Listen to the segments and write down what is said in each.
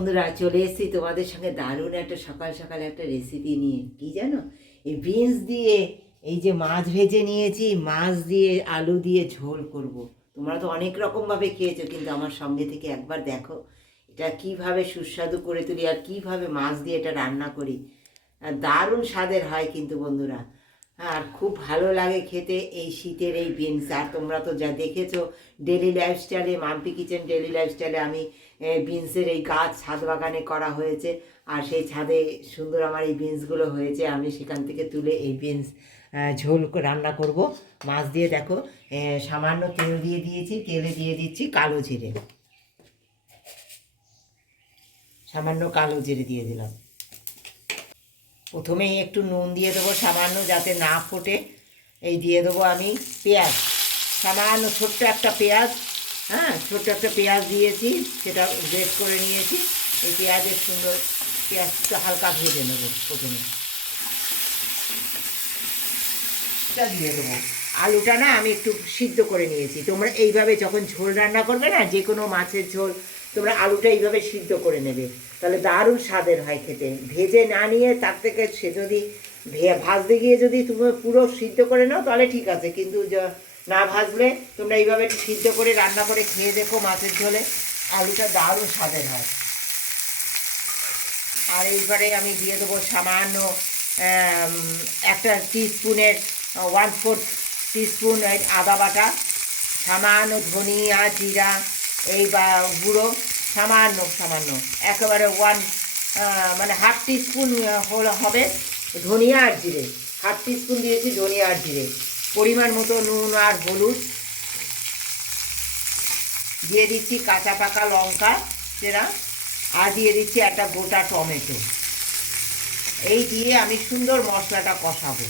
বন্ধুরা, চলে এসেছি তোমাদের সঙ্গে দারুণ একটা সকাল সকালে একটা রেসিপি নিয়ে। কি জানো, এই বিনস দিয়ে এই যে মাছ ভেজে নিয়েছি, মাছ দিয়ে আলু দিয়ে ঝোল করব। তোমরা তো অনেক রকমভাবে খেয়েছো, কিন্তু আমার সঙ্গে থেকে একবার দেখো এটা কিভাবে সুস্বাদু করে তুলি আর কিভাবে মাছ দিয়ে এটা রান্না করি। আর দারুণ স্বাদের হয় কিন্তু বন্ধুরা। আর খুব ভালো লাগে খেতে এই শীতের এই বিনস। আর তোমরা তো যা দেখেছো ডেলি লাইফস্টাইলে, মাম্পি কিচেন ডেলি লাইফস্টাইলে আমি বিনসের এই গাছ ছাদ বাগানে করা হয়েছে। আর সেই ছাদে সুন্দর আমার এই বিনসগুলো হয়েছে, আমি সেখান থেকে তুলে এই বিনস ঝোল রান্না করব মাছ দিয়ে। দেখো সামান্য তেল দিয়ে দিয়েছি, তেলে দিয়ে দিচ্ছি কালো জিরে, সামান্য কালো জিরে দিয়ে দিলাম। প্রথমেই একটু নুন দিয়ে দেবো সামান্য, যাতে না ফোটে। এই দিয়ে দেবো আমি পেঁয়াজ, সামান্য ছোট্ট একটা পেঁয়াজ। হ্যাঁ, ছোট্ট একটা পেঁয়াজ দিয়েছি, সেটা গ্রেট করে নিয়েছি। এই পেঁয়াজের সুন্দর পেঁয়াজটা হালকা ভেজে নেবো প্রথমে। এটা দিয়ে দেবো। আলুটা না আমি একটু সিদ্ধ করে নিয়েছি। তোমরা এইভাবে যখন ঝোল রান্না করবে না, যে কোনো মাছের ঝোল, তোমরা আলুটা এইভাবে সিদ্ধ করে নেবে, তাহলে দারুণ স্বাদের হয় খেতে। ভেজে না নিয়ে তার থেকে সে যদি ভাজতে গিয়ে যদি তুমি পুরো সিদ্ধ করে নাও তাহলে ঠিক আছে, কিন্তু না ভাজলে তোমরা এইভাবে সিদ্ধ করে রান্না করে খেয়ে দেখো মাছের ঝোলে, আলুটা দারুণ স্বাদের হয়। আর এইবারে আমি দিয়ে দেবো সামান্য একটা টিস্পুনের 1/4 টিস্পুন আদা বাটা, সামান্য ধনিয়া জিরা এই বা গুঁড়ো, সামান্য সামান্য একেবারে মানে হাফ টিস্পুন হবে ধনিয়া আর জিরে। হাফ টিস্পুন দিয়েছি ধনিয়া আর জিরে। পরিমাণ মতো নুন আর হলুদ দিয়ে দিচ্ছি, কাঁচা পাকা লঙ্কা সেরা, আর দিয়ে দিচ্ছি একটা গোটা টমেটো। এই দিয়ে আমি সুন্দর মশলাটা কষাবো।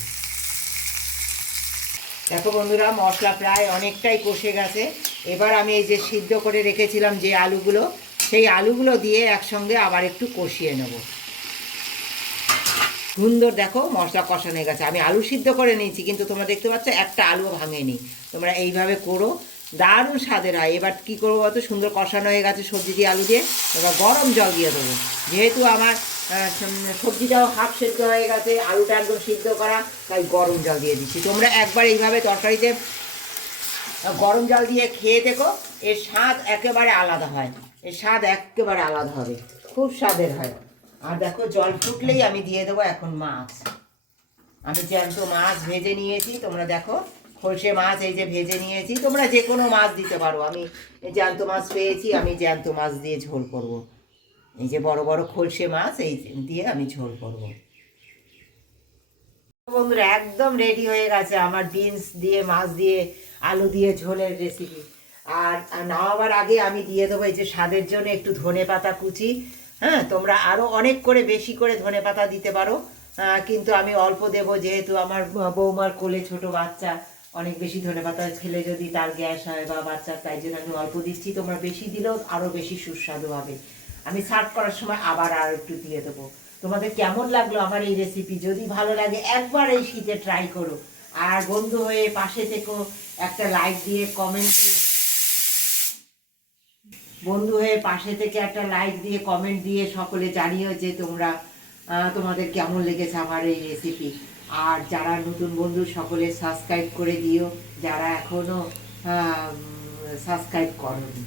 দেখো বন্ধুরা, মশলা প্রায় অনেকটাই কষে গেছে। এবার আমি এই যে সিদ্ধ করে রেখেছিলাম যে আলুগুলো, সেই আলুগুলো দিয়ে একসঙ্গে আবার একটু কষিয়ে নেব। সুন্দর দেখো মশলা কষানো হয়ে গেছে। আমি আলু সিদ্ধ করে নিয়েছি, কিন্তু তোমরা দেখতে পাচ্ছ একটা আলুও ভাঙেনি। তোমরা এইভাবে করো, দারুণ স্বাদের হয়। এবার কী করবো বলতো, সুন্দর কষানো হয়ে গেছে সবজি দিয়ে আলু দিয়ে। এবার গরম জল দিয়ে দেবো। যেহেতু আমার সবজিটাও হাফ সেদ্ধ হয়ে গেছে, আলুটা একদম সিদ্ধ করা, তাই গরম জল দিয়ে দিচ্ছি। তোমরা একবার এইভাবে তরকারিতে গরম জল দিয়ে খেয়ে দেখো, এর স্বাদ একেবারে আলাদা হয়। এর স্বাদ একেবারে আলাদা হবে, খুব স্বাদের হয়। আর দেখো জল ফুটলেই আমি দিয়ে দেবো এখন মাছ। আমি জ্যান্ত মাছ ভেজে নিয়েছি, তোমরা দেখো খলসে মাছ এই যে ভেজে নিয়েছি। তোমরা যে কোনো মাছ দিতে পারো, আমি জ্যান্ত মাছ পেয়েছি, আমি জ্যান্ত মাছ দিয়ে ঝোল করব। এই যে বড় বড় খলসে মাছ এই দিয়ে আমি ঝোল করব। বন্ধুরা, একদম রেডি হয়ে গেছে আমার বিনস দিয়ে মাছ দিয়ে আলু দিয়ে ঝোলের রেসিপি। আর নামাবার আগে আমি দিয়ে দেবো এই যে স্বাদের জন্য একটু ধনে পাতা কুচি। হ্যাঁ, তোমরা আরও অনেক করে বেশি করে ধনে পাতা দিতে পারো, কিন্তু আমি অল্প দেব, যেহেতু আমার বৌমার কোলে ছোট বাচ্চা, অনেক বেশি ধনে পাতা খেলে যদি তার গ্যাস হয় বা বাচ্চার, তাই জন্য আমি অল্প দিচ্ছি। তোমরা বেশি দিলেও আরও বেশি সুস্বাদু হবে। আমি সার্ভ করার সময় আবার আর একটু দিয়ে দেবো। তোমাদের কেমন লাগলো আমার এই রেসিপি? যদি ভালো লাগে একবার এই শীতে ট্রাই করো। আর বন্ধু হয়ে পাশে থেকো, একটা লাইক দিয়ে কমেন্ট দিয়ে, বন্ধু হয়ে পাশে থেকে একটা লাইক দিয়ে কমেন্ট দিয়ে সকলে জানিও যে তোমরা তোমাদের কেমন লেগেছে আমার এই রেসিপি। আর যারা নতুন বন্ধু সকলে সাবস্ক্রাইব করে দিও, যারা এখনও সাবস্ক্রাইব করোনি।